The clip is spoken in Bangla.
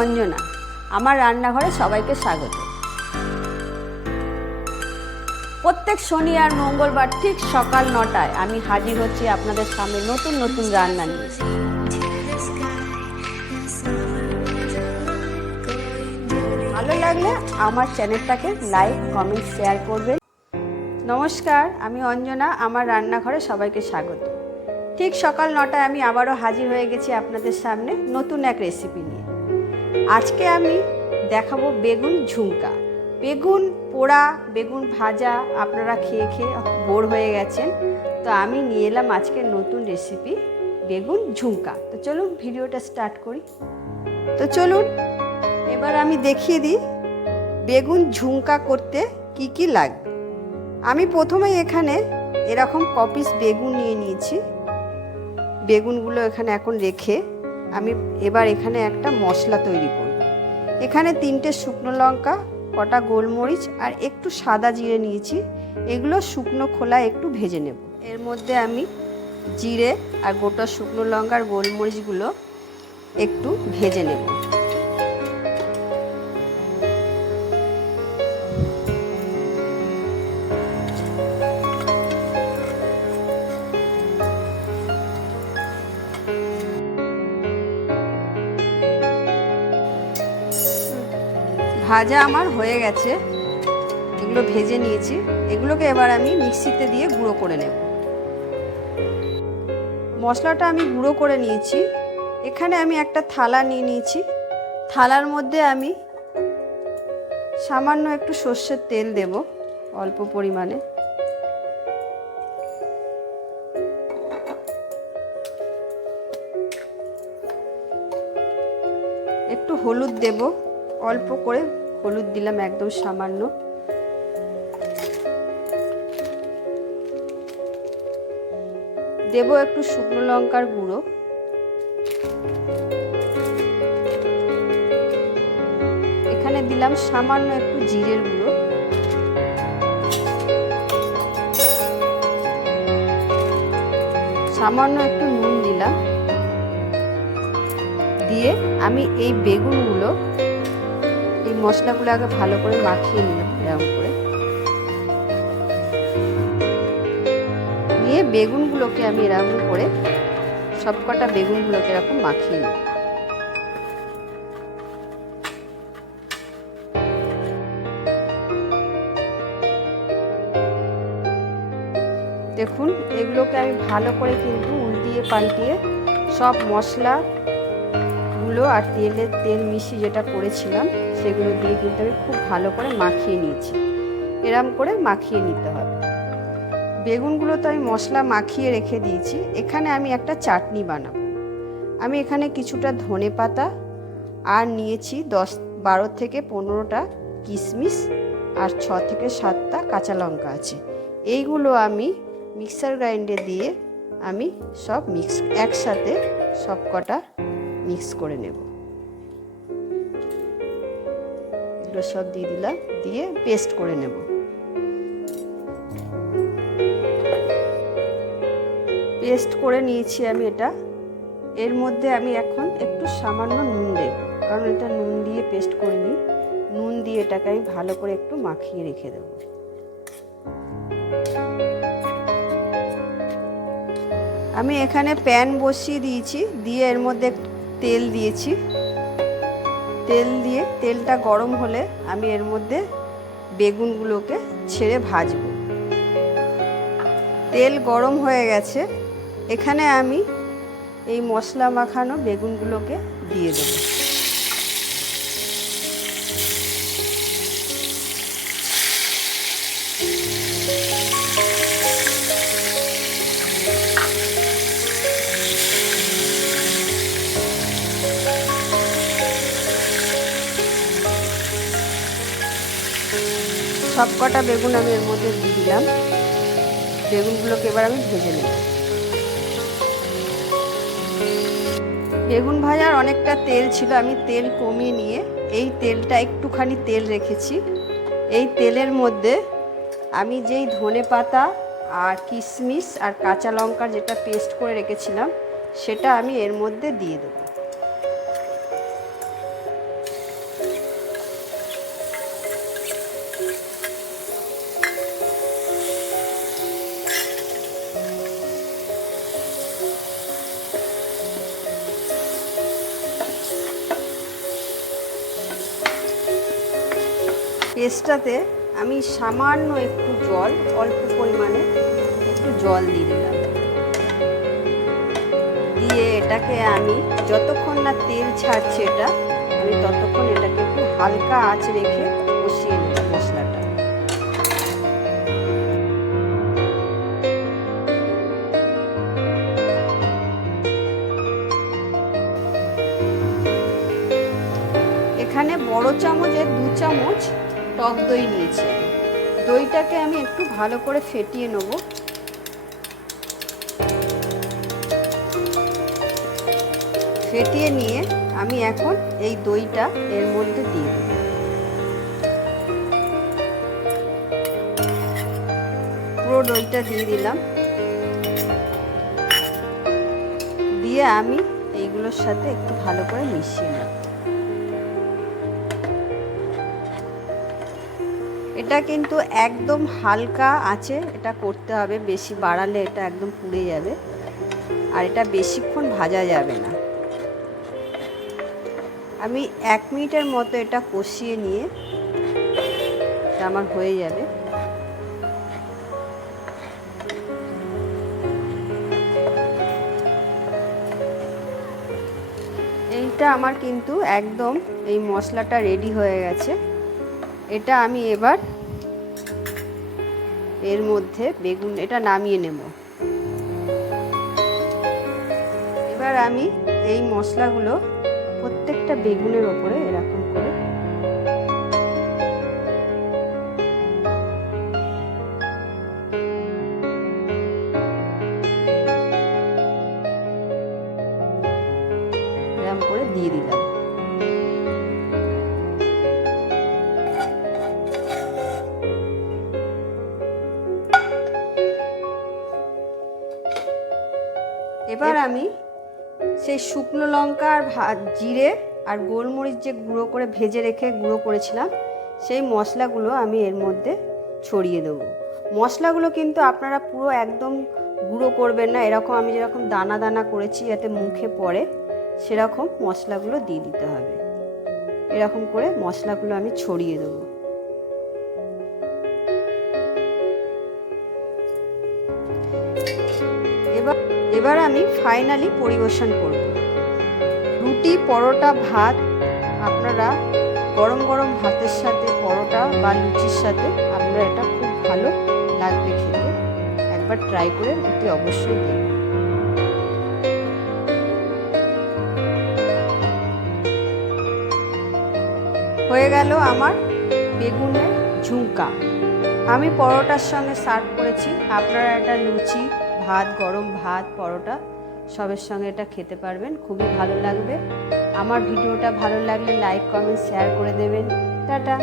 অঞ্জনা, আমার রান্নাঘরে সবাইকে স্বাগত। প্রত্যেক শনি আর মঙ্গলবার ঠিক সকাল 9টায় আমি হাজির হচ্ছি আপনাদের সামনে নতুন নতুন রান্না নিয়ে। ভালো লাগলে আমার চ্যানেলটাকে লাইক, কমেন্ট, শেয়ার করবেন। নমস্কার, আমি অঞ্জনা, আমার রান্নাঘরে সবাইকে স্বাগত। ঠিক সকাল 9টায় আমি আবারও হাজির হয়ে গেছি আপনাদের সামনে নতুন এক রেসিপি নিয়ে। আজকে আমি দেখাবো বেগুন ঝুমকা। বেগুন পোড়া, বেগুন ভাজা আপনারা খেয়ে খেয়ে বোর হয়ে গেছেন, তো আমি নিয়ে এলাম আজকে নতুন রেসিপি বেগুন ঝুমকা। তো চলুন ভিডিওটা স্টার্ট করি। তো চলুন এবার আমি দেখিয়ে দিই বেগুন ঝুমকা করতে কি কি লাগবে। আমি প্রথমেই এখানে এরকম কপিস বেগুন নিয়ে নিয়েছি। বেগুনগুলো এখানে এখন রেখে আমি এবার এখানে একটা মশলা তৈরি করব। এখানে 3টে শুকনো লঙ্কা, কটা গোলমরিচ আর একটু সাদা জিরে নিয়েছি। এগুলো শুকনো খোলায় একটু ভেজে নেব। এর মধ্যে আমি জিরে আর গোটা শুকনো লঙ্কা আর গোলমরিচগুলো একটু ভেজে নেব। ভাজা আমার হয়ে গেছে, এগুলো ভেজে নিয়েছি। এগুলোকে এবার আমি মিক্সিতে দিয়ে গুঁড়ো করে নেব। মশলাটা আমি গুঁড়ো করে নিয়েছি। এখানে আমি একটা থালা নিয়ে নিয়েছি। থালার মধ্যে আমি সামান্য একটু সর্ষের তেল দেব, অল্প পরিমাণে। একটু হলুদ দেব, অল্প করে হলুদ দিলাম, একদম সামান্য। দেব একটু শুকনো লঙ্কার গুঁড়ো। এখানে দিলাম সামান্য একটু জিরের গুঁড়ো। সামান্য একটু নুন দিলাম। দিয়ে আমি এই বেগুনগুলো, এই মশলাগুলো আগে ভালো করে মাখিয়ে নিলাম এরকম করে। নিয়ে বেগুনগুলোকে আমি এরকম করে সবকটা বেগুনগুলোকে এরকম মাখিয়ে নিই। দেখুন এগুলোকে আমি ভালো করে কিন্তু উল্টিয়ে পাল্টিয়ে সব মশলাগুলো আর তেল মিশিয়ে যেটা করেছিলাম সেগুলো দিয়ে কিন্তু আমি খুব ভালো করে মাখিয়ে নিয়েছি। এরকম করে মাখিয়ে নিতে হবে। বেগুনগুলো তো আমি মশলা মাখিয়ে রেখে দিয়েছি। এখানে আমি একটা চাটনি বানাবো। আমি এখানে কিছুটা ধনেপাতা আর নিয়েছি 12 থেকে 15টা কিশমিশ আর 6 থেকে 7টা কাঁচা লঙ্কা আছে। এইগুলো আমি মিক্সার গ্রাইন্ডারে দিয়ে আমি সব একসাথে সব কটা মিক্স করে নেব। এগুলো সব দিয়ে দিলাম, দিয়ে পেস্ট করে নেব। পেস্ট করে নিয়েছি আমি এটা। এর মধ্যে আমি এখন একটু সামান্য নুন দেব, কারণ এটা নুন দিয়ে পেস্ট করিনি। নুন দিয়ে এটাকে আমি ভালো করে একটু মাখিয়ে রেখে দেব। আমি এখানে প্যান বসিয়ে দিয়েছি, দিয়ে এর মধ্যে তেল দিয়েছি। তেল দিয়ে তেলটা গরম হলে আমি এর মধ্যে বেগুনগুলোকে ছেড়ে ভাজবো। তেল গরম হয়ে গেছে। এখানে আমি এই মশলা মাখানো বেগুনগুলোকে দিয়ে দেব। সবকটা বেগুন আমি এর মধ্যে দিয়ে দিলাম। বেগুনগুলোকে এবার আমি ভেজে নেব। বেগুন ভাজার অনেকটা তেল ছিল, আমি তেল কমিয়ে নিয়ে এই তেলটা একটুখানি তেল রেখেছি। এই তেলের মধ্যে আমি যেই ধনেপাতা আর কিশমিশ আর কাঁচা লঙ্কার যেটা পেস্ট করে রেখেছিলাম সেটা আমি এর মধ্যে দিয়ে দেব। পেস্টটাতে আমি সামান্য একটু জল, অল্প পরিমাণে একটু জল দিয়ে দিলাম। দিয়ে এটাকে আমি যতক্ষণ না তেল ছাড়ছে এটা, আমি ততক্ষণ এটাকে একটু হালকা আঁচ রেখে কষিয়ে নেব মশলাটা। এখানে বড় চামচের 2 চামচ টক দই নিয়েছি। দইটাকে আমি একটু ভালো করে ফেটিয়ে নেব। ফেটিয়ে নিয়ে আমি এখন এই দইটা এর মধ্যে দিয়ে দেব। পুরো দইটা দিয়ে দিলাম। দিয়ে আমি এইগুলোর সাথে একটু ভালো করে মিশিয়ে নেব। এটা কিন্তু একদম হালকা আঁচে এটা করতে হবে, বেশি বাড়ালে এটা একদম পুড়ে যাবে, আর এটা বেশিক্ষণ ভাজা যাবে না। আমি 1 মিনিটের মতো এটা কষিয়ে নিয়ে এটা আমার হয়ে যাবে। এইটা আমার কিন্তু একদম এই মশলাটা রেডি হয়ে গেছে। এটা আমি এবার এর মধ্যে বেগুন এটা নামিয়ে নেব। এবার আমি এই মশলাগুলো প্রত্যেকটা বেগুনের ওপরে এরকম করে দিয়ে দিলাম। এবার আমি সেই শুকনো লঙ্কা আর জিরে আর গোলমরিচ যে গুঁড়ো করে ভেজে রেখে গুঁড়ো করেছিলাম, সেই মশলাগুলো আমি এর মধ্যে ছড়িয়ে দেবো। মশলাগুলো কিন্তু আপনারা পুরো একদম গুঁড়ো করবেন না, এরকম আমি যেরকম দানা দানা করেছি যাতে মুখে পড়ে সেরকম মশলাগুলো দিয়ে দিতে হবে। এরকম করে মশলাগুলো আমি ছড়িয়ে দেবো। এবার আমি ফাইনালি পরিবেশন করব। রুটি, পরোটা, ভাত, আপনারা গরম গরম ভাতের সাথে পরোটা বা লুচির সাথে আপনারা এটা খুব ভালো লাগবে খেতে। একবার ট্রাই করে রুটি অবশ্যই দেবেন। হয়ে গেল আমার বেগুনের ঝুমকা। আমি পরোটার সঙ্গে সার্ভ করেছি। আপনারা এটা লুচি, ভাত, গরম ভাত, পরোটা সবের সঙ্গে এটা খেতে পারবেন, খুবই ভালো লাগবে। আমার ভিডিওটা ভালো লাগলে লাইক, কমেন্ট, শেয়ার করে দেবেন। টাটা।